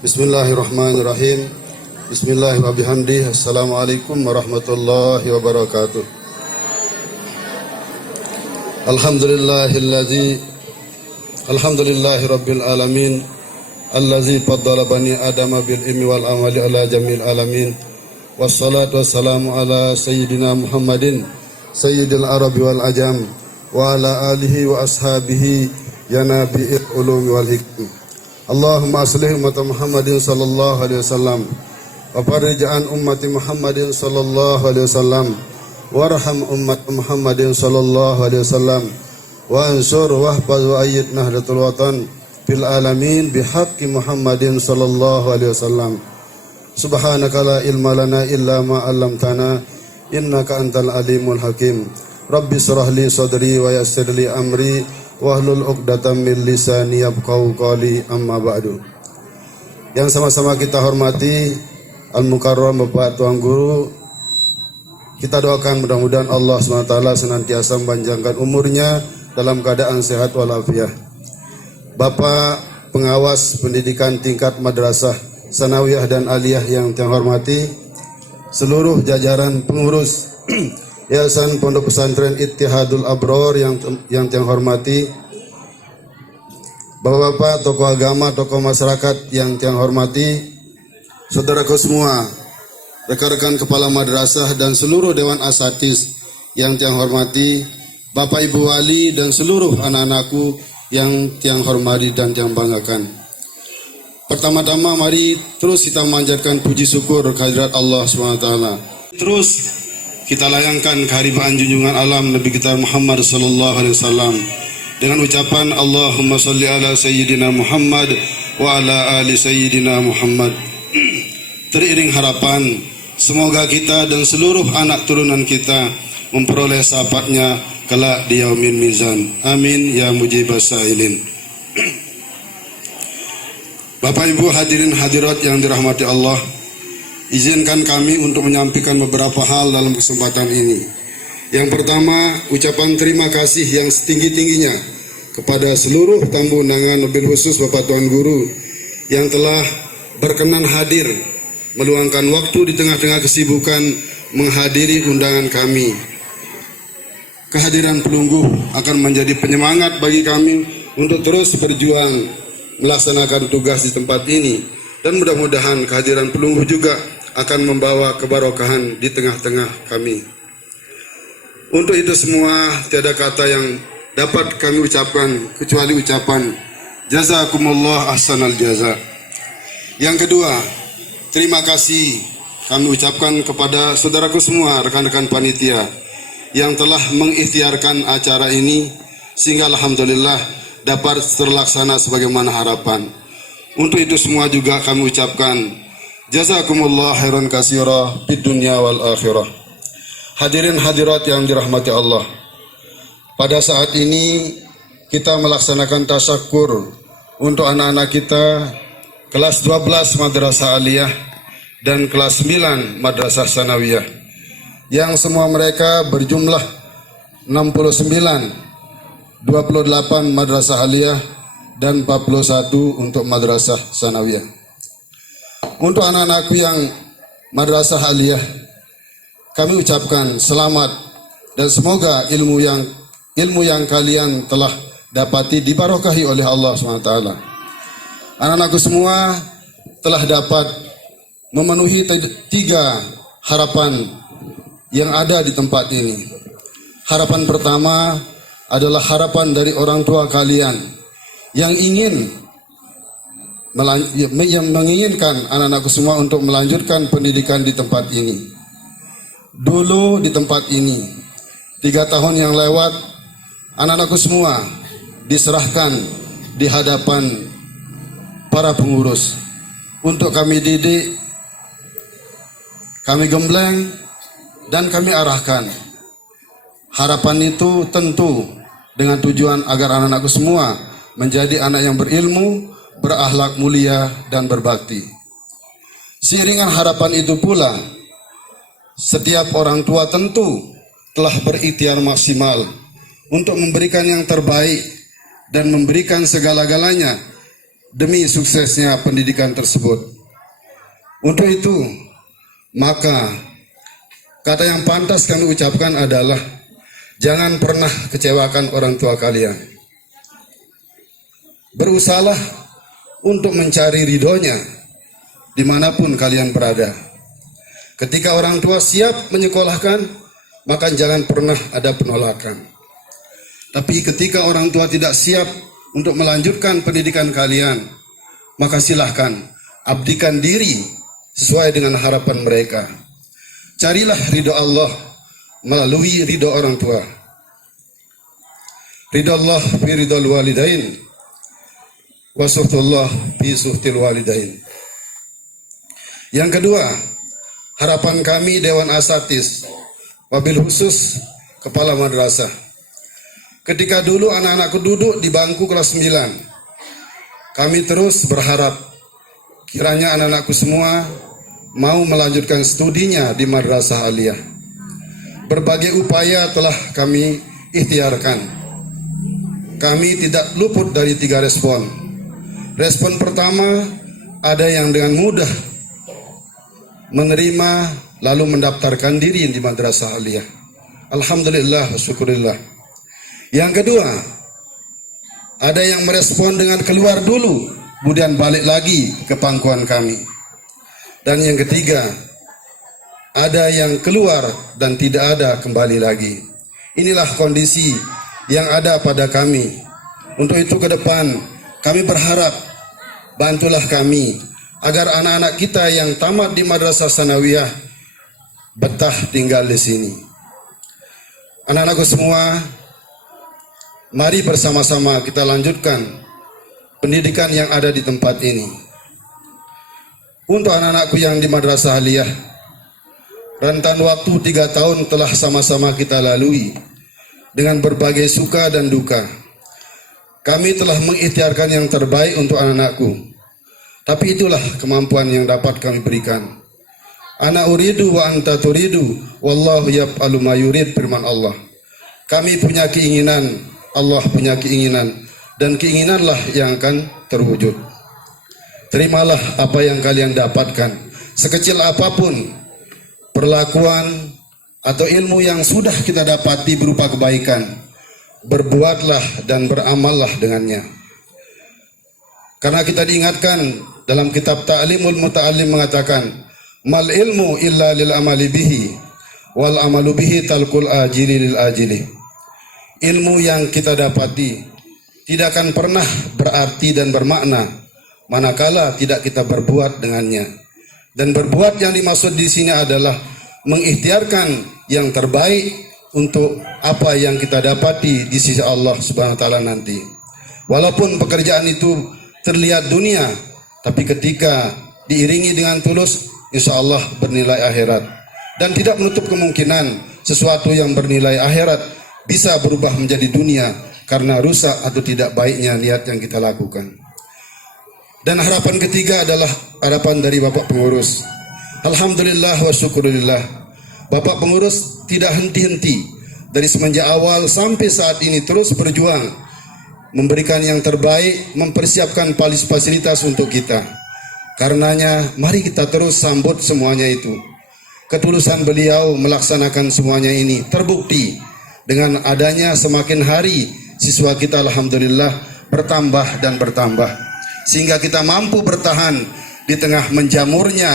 Bismillahirrahmanirrahim. Bismillahirrahmanirrahim. Assalamualaikum warahmatullahi wabarakatuh. Alhamdulillahi rabbil alamin. Allazi faddala bani adama bil ilmi wal amali ala jamil alamin. Wassalatu wassalamu ala sayyidina Muhammadin sayyidil arabi wal ajam wa ala alihi wa ashabihi ya nabi'il ulumi wal hikm. Allahumma aslih umat Muhammadin sallallahu alaihi wasallam wa farij an ummati Muhammadin sallallahu alaihi wasallam warham ummat Muhammadin sallallahu alaihi wasallam wa ansur wahfaz wa ayyid nahdlatul watan fil alamin bihaqqi Muhammadin sallallahu alaihi wasallam. Subhanaka la ilma lana illa ma 'allamtana innaka antal alimul hakim. Rabbi shrah li sadri wa yassir li amri wahlul 'uqdatam min lisani yafqahu qawli, amma ba'du. Yang sama-sama kita hormati Al-Mukarram Bapak Tuan Guru, kita doakan mudah-mudahan Allah SWT senantiasa memanjangkan umurnya dalam keadaan sehat walafiat. Bapak pengawas pendidikan tingkat madrasah sanawiyah dan aliyah yang saya hormati, seluruh jajaran pengurus Yayasan Pondok Pesantren Ittihadul Abror yang saya hormati, Bapak-bapak, tokoh agama, tokoh masyarakat yang saya hormati, saudaraku semua, rekan-rekan kepala madrasah dan seluruh dewan asatidz yang saya hormati, Bapak Ibu wali dan seluruh anak-anakku yang saya hormati dan saya banggakan. Pertama-tama mari terus kita memanjatkan puji syukur kehadirat Allah SWT. Terus kita layangkan kehadiran junjungan alam Nabi kita Muhammad sallallahu alaihi wasallam dengan ucapan Allahumma sholli ala sayyidina Muhammad wa ala ali sayyidina Muhammad. Teriring harapan semoga kita dan seluruh anak turunan kita memperoleh syafaatnya kelak di yaumil mizan. Amin ya mujibas sa'ilin. Bapak Ibu hadirin hadirat yang dirahmati Allah, izinkan kami untuk menyampaikan beberapa hal dalam kesempatan ini. Yang pertama, ucapan terima kasih yang setinggi-tingginya kepada seluruh tamu undangan, lebih khusus Bapak Tuan Guru yang telah berkenan hadir meluangkan waktu di tengah-tengah kesibukan menghadiri undangan kami. Kehadiran pelungguh akan menjadi penyemangat bagi kami untuk terus berjuang melaksanakan tugas di tempat ini, dan mudah-mudahan kehadiran pelungguh juga akan membawa kebarokahan di tengah-tengah kami. Untuk itu semua, tiada kata yang dapat kami ucapkan kecuali ucapan jazakumullah ahsanal jaza. Yang kedua, terima kasih kami ucapkan kepada saudaraku semua, rekan-rekan panitia yang telah mengikhtiarkan acara ini sehingga alhamdulillah dapat terlaksana sebagaimana harapan. Untuk itu semua juga kami ucapkan jazakumullah khairan katsira fid dunya wal akhirah. Hadirin hadirat yang dirahmati Allah, pada saat ini kita melaksanakan tasyakur untuk anak-anak kita kelas 12 madrasah aliyah dan kelas 9 madrasah sanawiyah, yang semua mereka berjumlah 69, 28 madrasah aliyah dan 41 untuk madrasah sanawiyah. Untuk anak-anakku yang madrasah aliyah, kami ucapkan selamat dan semoga ilmu yang kalian telah dapati dibarokahi oleh Allah SWT. Anak-anakku semua telah dapat memenuhi 3 harapan yang ada di tempat ini. Harapan pertama adalah harapan dari orang tua kalian yang menginginkan anak-anakku semua untuk melanjutkan pendidikan di tempat ini. Dulu di tempat ini 3 tahun yang lewat, anak-anakku semua diserahkan di hadapan para pengurus untuk kami didik, kami gembleng, dan kami arahkan. Harapan itu tentu dengan tujuan agar anak-anakku semua menjadi anak yang berilmu, berakhlak mulia, dan berbakti. Seiringan harapan itu pula, setiap orang tua tentu telah berikhtiar maksimal untuk memberikan yang terbaik dan memberikan segala-galanya demi suksesnya pendidikan tersebut. Untuk itu, maka kata yang pantas kami ucapkan adalah jangan pernah kecewakan orang tua kalian. Berusahalah untuk mencari ridhonya dimanapun kalian berada. Ketika orang tua siap menyekolahkan, maka jangan pernah ada penolakan. Tapi ketika orang tua tidak siap untuk melanjutkan pendidikan kalian, maka silahkan abdikan diri sesuai dengan harapan mereka. Carilah ridho Allah melalui ridho orang tua. Ridho Allah fi ridhol walidain, wa suhtullah fi suhtil walidain. Yang kedua, harapan kami Dewan Asatidz, wabil khusus Kepala Madrasah. Ketika dulu anak-anakku duduk di bangku kelas 9, kami terus berharap kiranya anak-anakku semua mau melanjutkan studinya di Madrasah Aliyah. Berbagai upaya telah kami ikhtiarkan. Kami tidak luput dari 3 respon. Respon pertama, ada yang dengan mudah menerima lalu mendaftarkan diri di Madrasah Aliyah. Alhamdulillah, syukurillah. Yang kedua, ada yang merespon dengan keluar dulu, kemudian balik lagi ke pangkuan kami. Dan yang ketiga, ada yang keluar dan tidak ada kembali lagi. Inilah kondisi yang ada pada kami. Untuk itu ke depan, kami berharap bantulah kami agar anak-anak kita yang tamat di Madrasah Sanawiyah betah tinggal di sini. Anak-anakku semua, mari bersama-sama kita lanjutkan pendidikan yang ada di tempat ini. Untuk anak-anakku yang di Madrasah Aliyah, rentan waktu 3 tahun telah sama-sama kita lalui dengan berbagai suka dan duka. Kami telah mengikhtiarkan yang terbaik untuk anak-anakku, tapi itulah kemampuan yang dapat kami berikan. Ana uridu wa anta turidu, wallahu yaf'alu ma yurid, firman Allah. Kami punya keinginan, Allah punya keinginan, dan keinginanlah yang akan terwujud. Terimalah apa yang kalian dapatkan, sekecil apapun perlakuan atau ilmu yang sudah kita dapati berupa kebaikan. Berbuatlah dan beramallah dengannya. Karena kita diingatkan dalam kitab Ta'limul Muta'allim mengatakan, mal ilmu illa lil amali bihi, wal amalu bihi talqul ajili lil ajili. Ilmu yang kita dapati tidak akan pernah berarti dan bermakna manakala tidak kita berbuat dengannya. Dan berbuat yang dimaksud di sini adalah mengikhtiarkan yang terbaik untuk apa yang kita dapati di sisi Allah Subhanahu wa taala nanti. Walaupun pekerjaan itu terlihat dunia, tapi ketika diiringi dengan tulus, insya Allah bernilai akhirat. Dan tidak menutup kemungkinan sesuatu yang bernilai akhirat bisa berubah menjadi dunia karena rusak atau tidak baiknya niat yang kita lakukan. Dan harapan ketiga adalah harapan dari Bapak Pengurus. Alhamdulillah wa syukurillah, Bapak Pengurus tidak henti-henti dari semenjak awal sampai saat ini terus berjuang memberikan yang terbaik, mempersiapkan fasilitas untuk kita. Karenanya mari kita terus sambut semuanya itu. Ketulusan beliau melaksanakan semuanya ini terbukti dengan adanya semakin hari siswa kita alhamdulillah bertambah dan bertambah, sehingga kita mampu bertahan di tengah menjamurnya.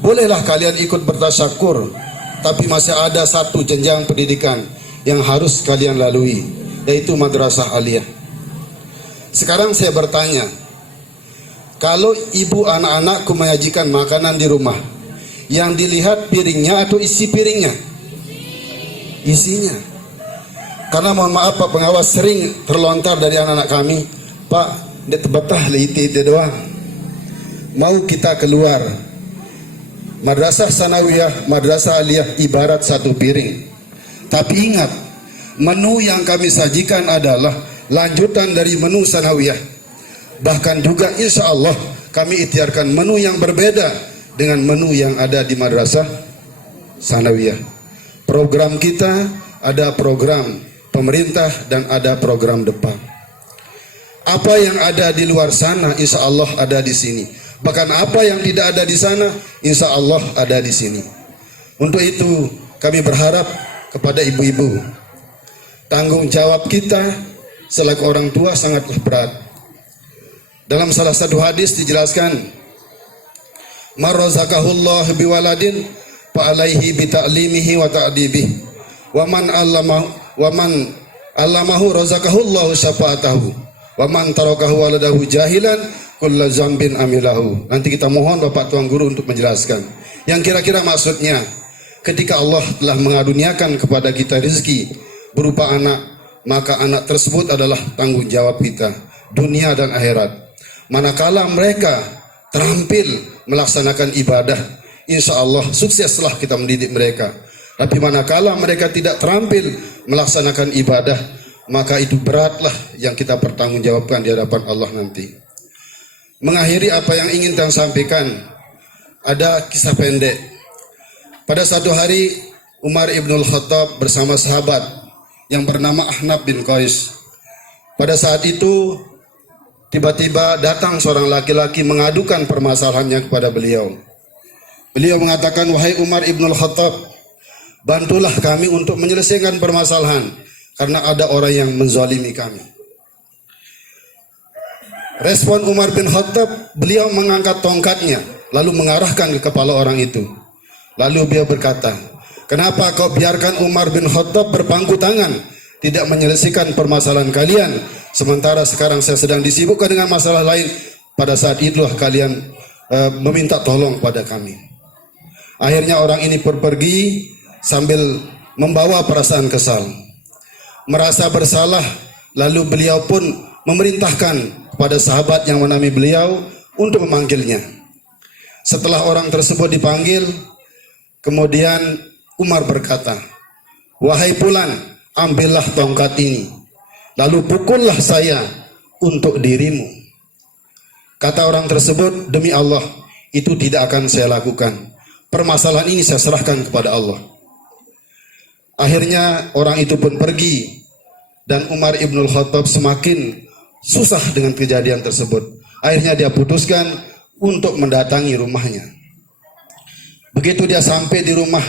Bolehlah kalian ikut bertasyakur, tapi masih ada satu jenjang pendidikan yang harus kalian lalui, yaitu Madrasah Aliyah. Sekarang saya bertanya, kalau ibu anak-anakku menyajikan makanan di rumah, yang dilihat piringnya atau isi piringnya? Isinya. Karena mohon maaf Pak Pengawas, sering terlontar dari anak-anak kami, Pak, dia betah itu doang. Mau kita keluar. Madrasah Sanawiyah, Madrasah Aliyah ibarat satu piring. Tapi ingat, menu yang kami sajikan adalah lanjutan dari menu Sanawiyah. Bahkan juga insya Allah kami ikhtiarkan menu yang berbeda dengan menu yang ada di Madrasah Sanawiyah. Program kita ada program pemerintah dan ada program depan. Apa yang ada di luar sana, insya Allah ada di sini. Bahkan apa yang tidak ada di sana, insya Allah ada di sini. Untuk itu kami berharap kepada ibu-ibu, tanggung jawab kita selaku orang tua sangatlah berat. Dalam salah satu hadis dijelaskan, "Marzaqahullahu biwaladin fa alaihi bi ta'limihi wa ta'dibihi. Wa man allamahu razaqahullahu syafa'atahu. Wa man tarakahu waladahu jahilan kullu zambin amilahu." Nanti kita mohon Bapak Tuan Guru untuk menjelaskan. Yang kira-kira maksudnya, ketika Allah telah mengaruniakan kepada kita rezeki berupa anak, maka anak tersebut adalah tanggung jawab kita, dunia dan akhirat. Manakala mereka terampil melaksanakan ibadah, insya Allah sukseslah kita mendidik mereka. Tapi manakala mereka tidak terampil melaksanakan ibadah, maka itu beratlah yang kita pertanggungjawabkan di hadapan Allah nanti. Mengakhiri apa yang ingin saya sampaikan, ada kisah pendek. Pada satu hari Umar ibnul Khattab bersama sahabat yang bernama Ahnaf bin Qais. Pada saat itu tiba-tiba datang seorang laki-laki mengadukan permasalahannya kepada beliau. Beliau mengatakan, "Wahai Umar ibnul Khattab, bantulah kami untuk menyelesaikan permasalahan, karena ada orang yang menzalimi kami." Respon Umar bin Khattab, beliau mengangkat tongkatnya lalu mengarahkan ke kepala orang itu. Lalu beliau berkata, "Kenapa kau biarkan Umar bin Khattab berpangku tangan, tidak menyelesaikan permasalahan kalian, sementara sekarang saya sedang disibukkan dengan masalah lain. Pada saat itulah kalian meminta tolong pada kami." Akhirnya orang ini pergi sambil membawa perasaan kesal, merasa bersalah. Lalu beliau pun memerintahkan kepada sahabat yang menamai beliau untuk memanggilnya. Setelah orang tersebut dipanggil, kemudian Umar berkata, "Wahai Fulan, ambillah tongkat ini, lalu pukullah saya untuk dirimu." Kata orang tersebut, "Demi Allah, itu tidak akan saya lakukan. Permasalahan ini saya serahkan kepada Allah." Akhirnya orang itu pun pergi, dan Umar ibnul Khattab semakin susah dengan kejadian tersebut. Akhirnya dia putuskan untuk mendatangi rumahnya. Begitu dia sampai di rumah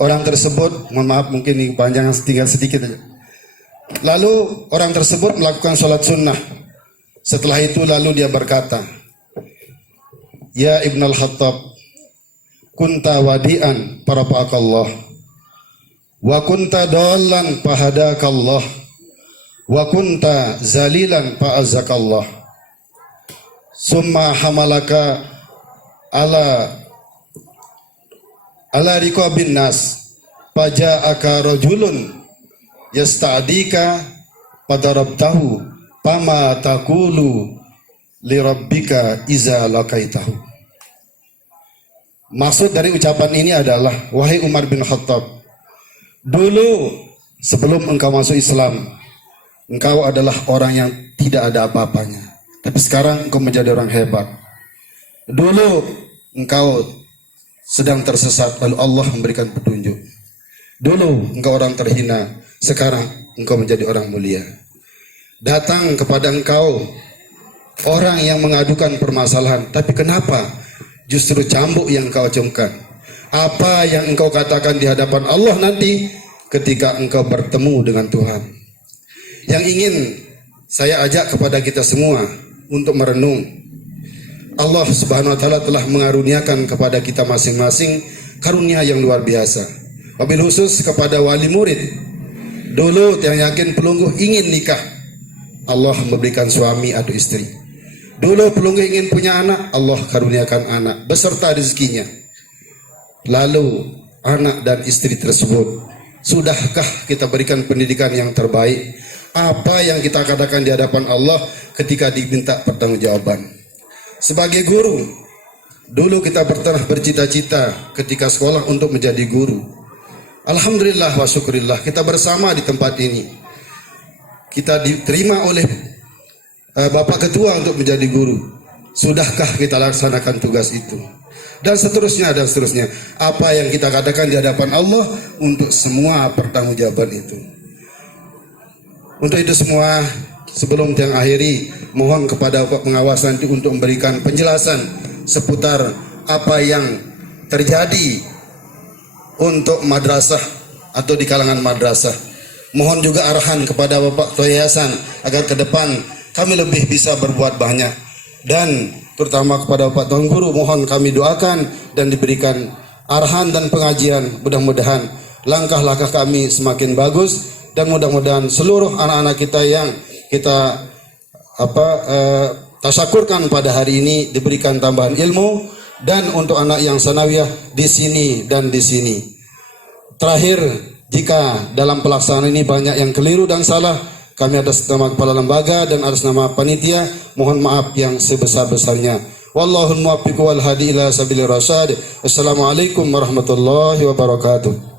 orang tersebut, mohon maaf mungkin ini panjang, tinggal sedikit aja. Lalu orang tersebut melakukan sholat sunnah. Setelah itu lalu dia berkata, "Ya Ibnul Khattab, kunta wadi'an parafa'akallah, wa kunta dolan pahadakallah, wa kunta zalilan fa'azzakallah, summa hamalaka ala riqabin nas, faja'aka rajulun yasta'dika fadarabtahu, fama taqulu li rabbika iza laqaitahu." Maksud dari ucapan ini adalah, wahai Umar bin Khattab, dulu sebelum engkau masuk Islam, engkau adalah orang yang tidak ada apa-apanya. Tapi sekarang engkau menjadi orang hebat. Dulu engkau sedang tersesat, lalu Allah memberikan petunjuk. Dulu engkau orang terhina, sekarang engkau menjadi orang mulia. Datang kepada engkau orang yang mengadukan permasalahan, tapi kenapa justru cambuk yang engkau acungkan? Apa yang engkau katakan di hadapan Allah nanti ketika engkau bertemu dengan Tuhan? Yang ingin saya ajak kepada kita semua untuk merenung, Allah Subhanahu wa taala telah mengaruniakan kepada kita masing-masing karunia yang luar biasa. Wabil khusus kepada wali murid. Dulu yang yakin pelungguh ingin nikah, Allah memberikan suami atau istri. Dulu pelungguh ingin punya anak, Allah karuniakan anak beserta rezekinya. Lalu anak dan istri tersebut, sudahkah kita berikan pendidikan yang terbaik? Apa yang kita katakan di hadapan Allah ketika diminta pertanggungjawaban? Sebagai guru, dulu kita pernah bercita-cita ketika sekolah untuk menjadi guru. Alhamdulillah wa syukurillah, kita bersama di tempat ini. Kita diterima oleh Bapak Ketua untuk menjadi guru. Sudahkah kita laksanakan tugas itu? Dan seterusnya dan seterusnya. Apa yang kita katakan di hadapan Allah untuk semua pertanggungjawaban itu. Untuk itu semua sebelum tiang akhiri, mohon kepada Bapak pengawas nanti untuk memberikan penjelasan seputar apa yang terjadi untuk madrasah atau di kalangan madrasah. Mohon juga arahan kepada Bapak Ketua Yayasan agar ke depan kami lebih bisa berbuat banyak, dan terutama kepada Bapak Tuan Guru mohon kami doakan dan diberikan arahan dan pengajian. Mudah-mudahan langkah-langkah kami semakin bagus, dan mudah-mudahan seluruh anak-anak kita yang kita tasyakurkan pada hari ini diberikan tambahan ilmu, dan untuk anak yang sanawiyah di sini dan di sini. Terakhir, jika dalam pelaksanaan ini banyak yang keliru dan salah, kami atas nama kepala lembaga dan atas nama panitia mohon maaf yang sebesar-besarnya. Wallahul muwaffiq wal hadi ila sabilir rasyad. Assalamualaikum warahmatullahi wabarakatuh.